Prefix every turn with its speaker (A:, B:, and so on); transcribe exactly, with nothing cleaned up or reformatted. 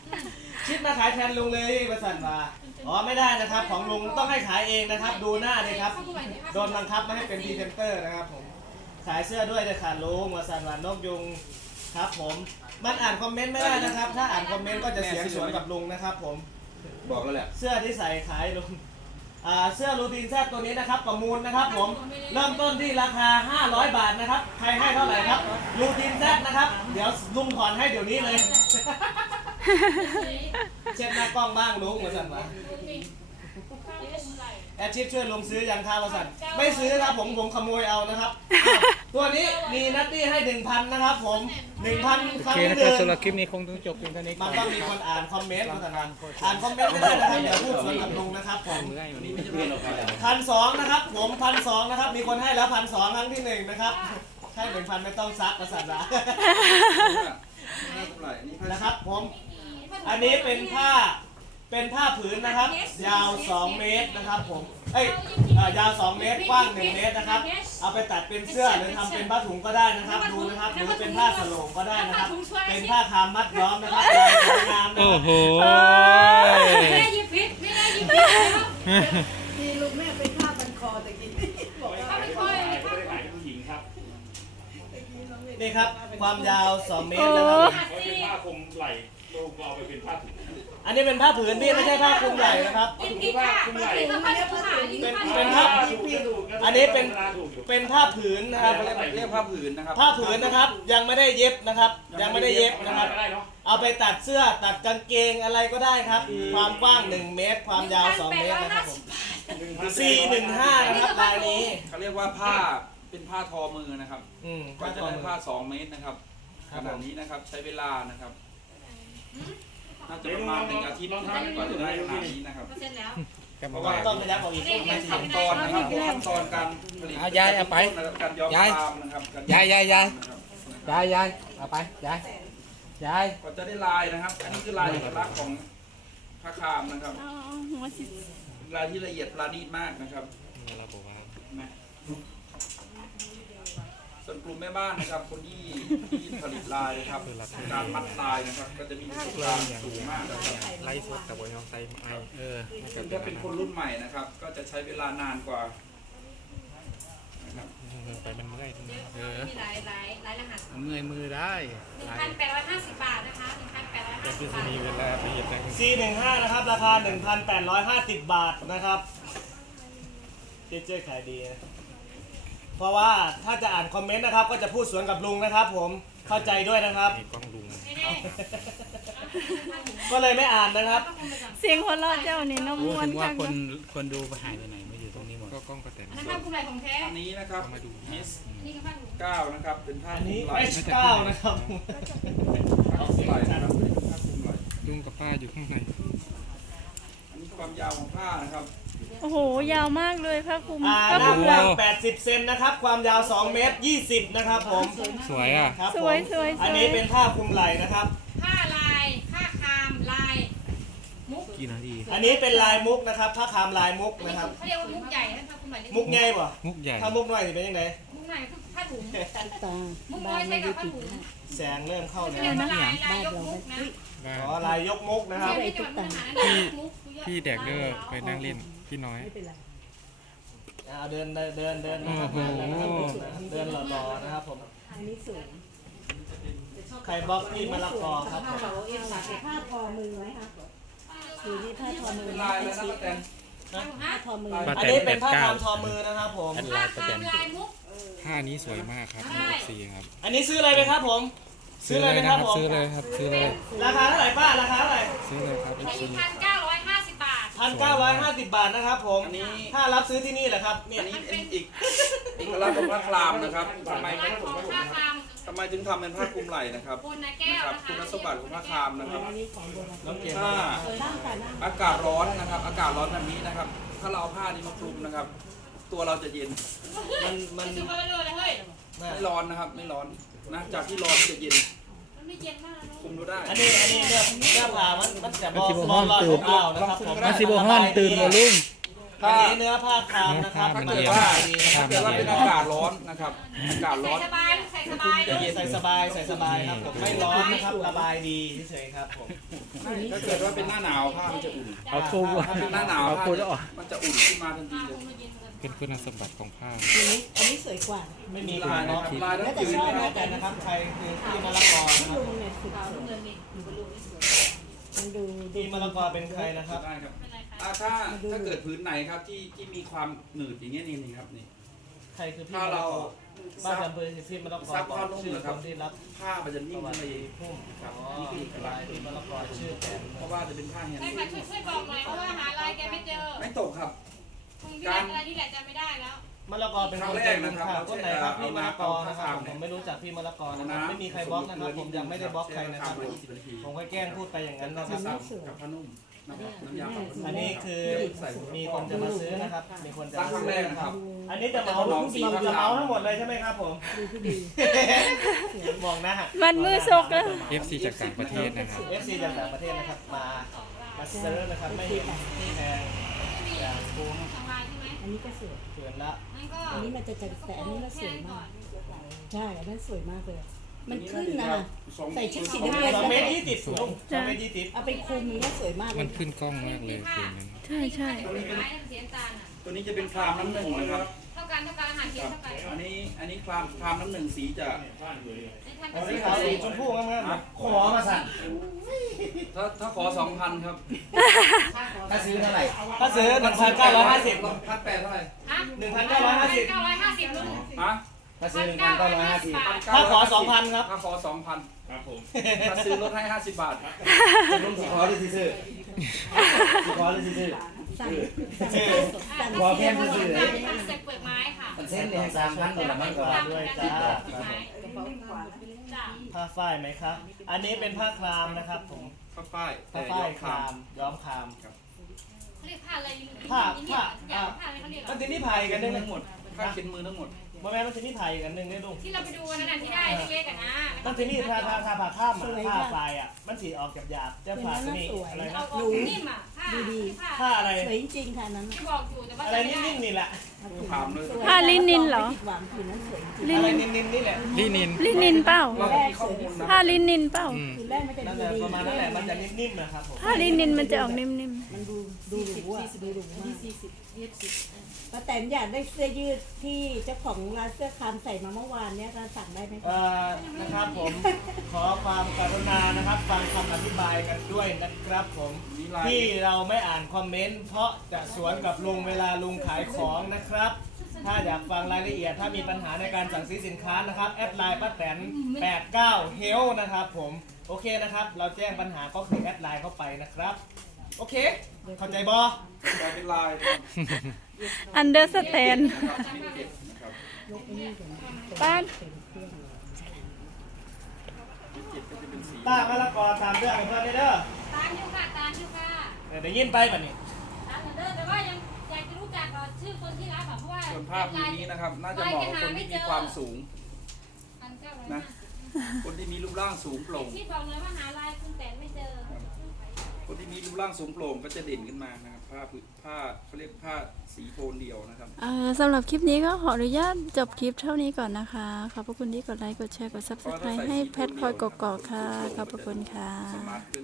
A: ชิดมาขายแทนลุงเลยประสันมาอ๋อไม่ได้นะครับของลุงต้องให้ขายเองนะครับดูหน้าเลยครับโดนบังคับไม่ให้เป็นพรีเซนเตอร์นะครับผมขายเสื้อด้วยเลยค่ะลุงประสันวานกยุงครับผมมันอ่านคอมเมนต์ไม่ได้นะครับถ้าอ่านคอมเมนต์ก็จะเสียงสวนกับลุงนะครับผม
B: บอกแล้วแหละ
A: เสื้อที่ใส่ขายลุงอ่าเสื้อรูทีนแซดตัวนี้นะครับประมูลนะครับผมเริ่มต้นที่ราคาห้าร้อยบาทนะครับใครให้เท่าไหร่ครับรูทีนแซดนะครับเดี๋ยวลุงถอนให้เดี๋ยวนี้เลยเช็ดหน้ากล้องบ้างลุงมาสั่นมาแอดชิปช่วยลุงซื้อยังครับมาสั่นไม่ซื้อครับผมผมขโมยเอานะครับตัวนี้มีนัตตี้ให้หนึ่งพันนะครับผมหนึ่งพันครั้ง
C: โอเคนะค
A: เดิ
C: รับ
A: ม
C: สำหรับคลิปนี้คงต้องจบเพียงเท่านี้ก่
A: มั
C: อน น
A: ต้องมีคนอ่านคอมเมนต์มาสั่นอ่านคอมเมนต์ไม่ได้นะครับเดี๋ยวพูดสวนกับลุงนะครับผม พันสองนะครับผมพันสองนะครับมีคนให้แล้วพันสองครั้งที่หนึ่งนะครับให้หนึ่งพันไม่ต้องซักกระสันละนะครับผมอันนี้เป็นผ้าเป็นผ้าผืนนะครับยาวสองเมตรนะครับผมเอ้ยเอ่อยาวสองเมตรกว้างหนึ่งเมตรนะครับเอาไปตัดเป็นเสื้อหรือทำเป็นผ้าถุงก็ได้นะครับดูนะครับหรือเป็นผ้าสโลงก็ได้นะครับเป็นผ้าคามมัดย้อมนะครับลายสวยงามนะ
C: โอ้
A: ครับ
C: โห
D: ไม่ได้ยิบพิษไม่ได้ยิบพิษนะครับ
E: มีลูกแม่เป็นผ้าพันคอตะกี้บอกว่า
D: ถ้าไม่ค่อย
F: ไม่ได้ขายผู้หญิงครับ
A: นี่ครับความยาวสองเมตรนะครับ
D: หัด
F: ไม่
D: สิ
F: เป็นผ้าคลุมไหล่ลูกเอาไปเป็นผ้าถุง
A: อันนี้เป็นผ้าผืนพี่ไม่ใช่ผ้าคลุมไหล่นะครับ
D: ยิบพิษค่ะยิบผ้าถุงค่ะยิบ
A: เป็น
D: ผ้าถุง
A: เป็นผ้าอันนี้เป็นเป็นผ้าผืนนะครับ
B: เรียกเรียกผ้าผืนนะครับ
A: ผ้าผืนนะครับยังไม่ได้เย็บนะครับ ยังไม่ได้เย็บนะครับ
F: ได้เนาะ
A: เอาไปตัดเสื้อตัดกางเกงอะไรก็ได้ครับ ความกว้างหนึ่งเมตร ความยาวสองเมตรนะครับผมสี่หนึ่งห้านะครับลายนี้
B: เขาเรียกว่าผ้าเป็นผ้าทอมือนะครับ
A: อืม
B: กว่าจะ
A: ผ้า
B: ได้
A: ทอ
B: ผ้าสองเมตรนะครับ
A: ค
B: ข
A: รับผม
B: นาดนี้นะครับใช้เวลานะครับน่าจะประมาณหนึ่งอาทิตย์นะครับกว่าจะได้ขนาดนี้นะครับ
D: เสร็จแล้ว
B: เพราะว่า
A: ต้องขยับออกอีก
B: ขั้นตอนนะครับขั้นตอนการผลิต
C: เอายายเอาไป
B: การย้อม
C: ยาย
B: คามนะครับการ
C: ยายยายยาย
B: นะครับ
C: ยายยายเอาไปยายยาย
B: กว่าจะได้ลายนะครับ อันนี้คือลายเอกลักษณ์ของผ้าคามนะครับลายที่ละเอียดประณีตมากนะครับนะส่วนกลุ่มแม่บ้านนะครับ คนที่ที่ผลิตลายนะครับการมัดลายนะครับ ก็จะมีประสบการณ์สูงมากนะครับ
C: ไล่สดแต่บนยองไซไอเออ
B: ซึ่งถ้าเป็นคนรุ่นใหม่นะครับ ก็จะใช้เวลานานกว่านะครับ
C: ไปมันเมื่อยเออ
D: มีหลายหลายหลายรหัส
C: เมื่อยมือได้
D: หนึ่งพันแปดร้อยห้าสิบบาทนะคะหนึ่งพันแปดร้อยห้า
C: แต่
D: สิ
C: คื
D: บ
C: อบ
D: าท
C: มีเวลาไปเหยียบกัน
A: สี่หนึ่งห้านะครับ ราคาหนึ่งพันแปดร้อยห้าสิบบาทนะครับเจ๊เจ๊ขายดีนะเพราะว่าถ้าจะอ่านคอมเมนต์นะครับ ก็จะพูดสวนกับลุงนะครับ ผมเข้าใจด้วยนะครับ
C: มีกล้องลุง
D: ไม่ได้
A: ก็เลยไม่อ่านนะครับ
G: เสียงหัวเราะเจ้านี่น้อง
C: รู้
G: ม้วน
C: ถึงว่า
G: จัง
C: คนคนดูไปหายไปไหนไม่อยู่ตรงนี้หมดก็กล้องก็แต่
D: อันนั้นผ้าคลุมไหล่ของแท้
B: อันนี้นะครับ
C: มาดู
B: มิส
D: นี่คือผ้าถุง
B: เก้านะครับเป็นผ้า
A: อันนี้
B: คลุมไห
A: เอ
B: ล่
A: ชเก้านะครับ
B: ผ้าคลุมไหล่นะครับเป็นผ้าคลุมไหล่
C: ลุงกับป้าอยู่ข้างใน
B: อันนี้ความยาวของผ้านะครับ
G: โอ้โห ยาวมากเลยผ้าคลุม
A: อ่า
G: ผ้า
A: ห
G: ค
A: น้า
G: ลุม
A: ก
G: ไหล่
A: ว้างแปดสิบเซนนะครับ ความยาวสองเมตรยี่สิบนะครับผม
C: สวยอ่ะ
A: ครับ
G: ส
A: ผม
G: วยสวยส
A: อัน
G: ว
A: นี้
G: ย
A: เป็นผ้าคลุมไหล่นะครับ
D: ผ้าลายผ้าคามลายมุก
C: กี่นาที
A: อันนี้เป็นลายมุกนะครับผ้าคามลายมุก
D: อันนี้
A: นะครับ
D: เขาเรียกว่ามุกใหญ่นะผ้าคลุมไหล่เล็ก
A: มุกใหญ่ป่ะ
C: มุกใหญ่
A: ถ้ามุกน้อยนี่เป็นยังไง
D: มุกไหนคือผ้าถุง
E: ตา
D: มุกน้อยใช้กับผ้าถุง
A: แสงเริ่มเข้า
D: เขา
A: แล้
D: เรียว กว่าลายลายยกมุกนะ
C: บ้า
A: อ๋อลายยกมุกนะครับ
D: ไม่ได้แบบนั้นนะมุก
C: พี่แดกเดอร์ไปนั่งเล่นพี่น้อย
E: ไม่เป็นไร
A: เอาเดินเดินเดินเดินนะครับ
C: โอ้โห
A: เดินหล่อๆนะครับผม
E: อันนี้สวย
A: ไข่บล็อกที่มะละกอครับผม
E: เขาเอ็มสักผ้าทอมือไหมคะคือที่ผ้าทอมือ
B: ลายแล้วนะแตน
E: ผ้าทอมือ
C: ป้า
A: อัน
C: แต
A: นี้
C: นแป
A: เป็น
C: ด
A: ผ้า
C: เก้า
A: คามทอมือนะครับผม
D: ผ้าคามลายมุก
C: ผ้านี้สวยมากครับมีเอฟซีครับ
A: อันนี้ซื้ออะไรไหมครับผม ซื้อเลยไหมครับผม
C: ซื้อเลยครับซื้อเลย
A: ราคาเท่าไหร่ป้าราคาเท่าไหร่
C: ซื้อเลยครับเอฟ
D: ใช้
C: ซี
D: พันเก้าร้อยห้าสิบบาท
A: พันเก้าร้อยห้าสิบบาทนะครับผม
B: อันนี้
A: ถ้ารับซื้อที่นี่แหละครับเนี่ย
B: อันนี้เป็นอีกเอกลักษณ์ของผ้าคลามนะครับทำไม
D: ลายของผ้าคาม
B: ทำไมถึงทำเป็นผ้าคลุมไหล่นะครับ
D: บนนาแก้
B: นะ
D: ว
B: ครับ
D: นะคะ
B: คุณสมบัติของผ้าคลามนะครับ
E: อันนี้ของโบราณ
A: น้องเกม
B: ถ้า
E: นั่งค่ะนั่ง
B: อากาศร้อนนะครับ อากาศร้อนแบบนี้นะครับ ถ้าเราเอาผ้านี้มาคลุมนะครับ ตัวเราจะเย็น
A: มันมัน
D: จุ๊บไปเลยเลยเฮ้ย
B: ไม่ร้อนนะครับ ไม่ร้อนนะจากที่ร้อนจะเย็น
D: มันไม่เย็นมากนะ
B: คลุมดูได้
A: อันนี้อันนี้เนื้อเนื้อผ้ามันมันจะบอลบอลลอยของเรานะครับผม
C: มันสิบห้อนตื่นบ่ลุง
A: อันนี้เนื้อผ้าคามนะครับ
B: ถ้า
A: มา
B: เกิด
A: เรีย
B: ว่า
A: ดี
B: ถ้าเกิดว่าเป็นอากาศร้อนนะครับอากาศร้
D: ใส่
B: อน
D: สบายใส่สบาย
B: จะเย็น
A: ใส่สบายใส่สบายครับผมไม่ร้อนนะครับระบายดีเฉยๆครับผม
B: ถ้าเกิดว่าเป็นหน้าหนาวผ้ามันจะอุ่น
C: เอาคู่
A: ถ้าเป็น
B: หน้าหนาว
C: เอา
B: ผ้า
C: คู่แล้ว
B: มันจะอุ่นขึ้นมาทันทีเลย
C: เป็นคุณสมบัติของผ้า
E: อันนี้อันนี้สวยกว่า
A: ไม่มี
B: ลา
A: ลาย ย
B: นะ
A: เนาะ
B: ครับลาย
E: แล้
B: แล้ว ว
E: แต่
B: คือ
E: ชอบ
A: ไม่
E: นะ
A: แน่ใจนะครับใครคือที่มะละกอนะครั
E: ลุ
A: บ
E: งเนี่ยสุดสวยมันดูดู
A: ที่มะละกอเป็นใครนะครับ
B: ได้ครับอ่าถ้าถ้าเกิดพื้นไหนครับที่ที่มีความหนืดอย่างเงี้ยนี่นี่ครับนี่
A: ใครคือพี่
B: ถ้าม
A: ะ
B: เรา
A: ละกอบ้านจำเภอที่มะละกอ
B: ซักผ้านุ่ม
A: ชื่อ
B: นะ
A: ค
B: ครับ
A: นที่รับ
B: ผ้ามันจะนิ่
A: ส
B: ม
A: วัส
B: ขึ้นมา
A: ดี
B: เอง
A: พุ่ม
B: ครับ
A: อ๋อ
B: นี่คือเอกลักษณ์
A: ที่มะละกอชื่อแกน
B: เพราะว่าจะเป็นผ้าแฮนด์
D: ใช่
B: เม
D: ค่ะ
B: ด
D: ช่วยช่วยบอกหน่อยเพราะว่าหาลายแกไม่เจอ
B: ไม่ตกครับ
D: คงพี่แหละอะไรนี่แหละจำไม่ได้แล้ว
A: มะละกอเป็นคนใจบุญค่ะคนไหนครับพี่มะละกอนะครับ
B: เอาน้ำ
A: ผมไม่รู้จักพี่มะละกอนะครับ
B: น้ำ
A: ไม่มีใครบล็อกนะครับผมยังไม่ได้บล็อกใครนะครับ
B: แช่ำไว้ยี่สิบนาที
A: ผมก็แกล้งพูดไปอย่างนั้นนะค
B: แล้
A: รั
B: ว
A: บ
B: ก็ซับกับผ้านุ่มนะครับน้ำยาปรับผ้านุ่ม
A: อันนี้คือมีคนจะมาซื้อนะครับ มีคนจะ
B: ซัก
A: มา
B: ครั้ง
A: ซื้
B: แร
A: อก
B: นะครับ
A: อันนี้จะเหมาจะเหมาทั้งหมดเลยใช่ไหมครับผม
E: ดูที่ดี
A: มองหน้า
G: มันมือซกแล้ว
C: เอฟซีจากต่างประเทศนะครับ
A: เอฟซีจากต่างประเทศนะครับมามาซื้อนะครับไม่เห็นที่แพงอย่างคุ้ม
D: สองลายใช่ไหม
E: อันนี้ก็สวย
A: เกินละ
D: งั้นก็
E: อันนี้มันจะจัดแต่อันนี้ก็สวยมาก ใช่อันนั้นสวยมากเลย มันขึ้นนะ ใส่ชุดสีน้ำเงิน
A: สองเมตรยี่สิบลุงสองเมตรยี่สิบ
E: เอาไปคลุมมันก็สวยมากเล
C: มั
E: ย
C: นขึ้นกล้องมากเลยคืนนั้น
G: ใช่ใช่
D: ตัวนี้เป็นไม้เสียตาลอ่ะ
B: ตัวนี้จะเป็นครามน้ำหนึ่งนะครับ
D: เท่ากันเท่ากันอาหารเทียมเท่ากัน
B: อันนี้อันนี้ครามครามน้ำหนึ่งสีจะ
D: ในทาง
A: อัน
D: สี
A: นี้ขาวสีชมพูงามๆขอมาสั่ง
B: ถ้าถ้าขอสองพันครับ
A: ถ้าซื้อเท่าไหร่ถ้าซื้อหนึ่งพันเก้าร้อยห้าสิบ
B: พันแปดเท่าไหร่
D: ฮะ
A: หนึ่งพันเก้าร้อยห้าสิบ
D: เก้าร้อยห้าสิบลุง
B: ฮะ
A: ถ้าซื้อหนึ่งพันเก้าร้อยห้าสิบ
D: พัน
A: ถ้าขอสองพันครับ
B: ถ้าขอสองพัน
F: ครับผม
B: ถ้าซื้อลดให้ห้าสิบบาท
A: ลุงสิขอหรือสิซื้อสิขอหรือสิซื้อ
E: สั่ง
A: ชื่อ
E: สั่ง
A: ขอเพียงซื่อ
D: ทำเสร็จเปลือกไม้ค่ะ
A: มันเส้นเดียวสามพันหมดละมันก็ด้วยจ้า
D: จ้า
A: ผ้าฝ้ายไหมครับ อันนี้เป็นผ้าครามนะครับผม
B: ผ้าฝ้าย
A: ผ้าฝ้ายครามย้อมคราม
D: เขาเรียกผ้าอะไร
A: ผ้าผ้า
D: ผ้าผ้าอะไรเขาเรียก
A: มันจะมีไผ่กันนึง
B: ทั้งหมดค่าเขียนมือทั้งหมด
A: โมแม่มันจะมีไผ่กันนึงเนี่ยลุง
D: ที่เราไปดูวันนั้นที่ได้เล็กๆกันนะ
A: มันจะมีผ้าผ้าผ้าผ้าข้ามอ่ะผ้าฝ้ายอ่ะมันสีออกหยาบๆเจ้าผ้าตัวนี้อะไร
D: เอา
A: นะ
D: ออกนิ่มอ่ะผ้าผ้า
A: ผ้าอะไร
E: สวยจริงๆค่ะนั้น
D: ที่บอกอยู่แต่ว่า
A: อะไร
D: จำไม่ได้
A: นิ่มๆนี่แหละ
B: ถามเลย
G: ผ้าลินินเหรอ
E: ไม่ผิดหวังผืนนั้นสวยจริง
A: อะไรนิ่มๆนี่แหละ
C: ลินิน
G: ลินินเปล่า
B: เรามีข้อมูลนะ
G: ผ้าลินินเปล่า
C: อืม
E: ผืนแรกมันจะ
A: นั่น
E: ดู
A: แหละ
E: ดี
A: ประมาณนั้นแหละมันจะนิ่มๆนะครับผม
G: ผ้าลินินมันจะออกนิ่ม
E: มันดูดูหรูอ่ะดูหรูมากป้าแตนอยากได้เสื้อยืดที่เจ้าของร้านเสื้อคามใส่มาเมื่อวานเนี้ยร้านสั่งได้ไหม
A: เอ่อนะครับผมขอความกรุณานะครับฟังคำอธิบายกันด้วยนะครับผม
B: มีลาย
A: ที่เราไม่อ่านคอมเมนต์เพราะจะสวนกับลุงเวลาลุงขายของนะครับ ถ้าอยากฟังรายละเอียดถ้ามีปัญหาในการสั่งซื้อสินค้านะครับแอดไลน์ป้าแตนแปดเก้าเฮลนะครับผมโอเคนะครับ เราแจ้งปัญหาก็คือแอดไลน์เข้าไปนะครับ โอเค เข้าใจบอ
B: กลายเป็นลายนะครับ
G: ๆ อันเดอร์สแตน
B: ชิ้นเก็บนะครับ
G: ป้าน
B: ชิ้นเก็บก็จะเป็นสี
A: ป้ามะละกอตามเรื่องของเพื่อนเด้อ
D: ตามอยู่ค่ะตามอยู่ค่ะ
A: เดี๋ยวได้ยินไปป่ะนี่
D: ตามเหมือนเดิมแต่ว่ายังอยากจะรู้จักก่อนชื่อคนที่รับอ่ะเพราะว่า
B: ส่วนภาพพื้นนี้นะครับ น่าจะเหมาะกับคนที่มีความสูง
D: พันเก้าร้อย
B: นะ คนที่มีรูปร่างสูงโปร่ง
D: ที่บอกเลยว่าหาลายคุณแต่ไม่เจอ
B: คนที่มีรูปร่างสูงโปร่งก็จะเด่นขึ้นมานะครับ ผ้าพื้นผ้าเขาเรียกผ้าสีโทนเดียวนะครับ
G: เอ่อสำหรับคลิปนี้ก็ขออนุญาตจบคลิปเท่านี้ก่อนนะคะ ขอบพระคุณที่กดไลค์ กดแชร์ กด ซับสไครต์ ให้แพทพลอยกกอกค่ะ ขอบพระคุณค่ะ
B: สมาร์ท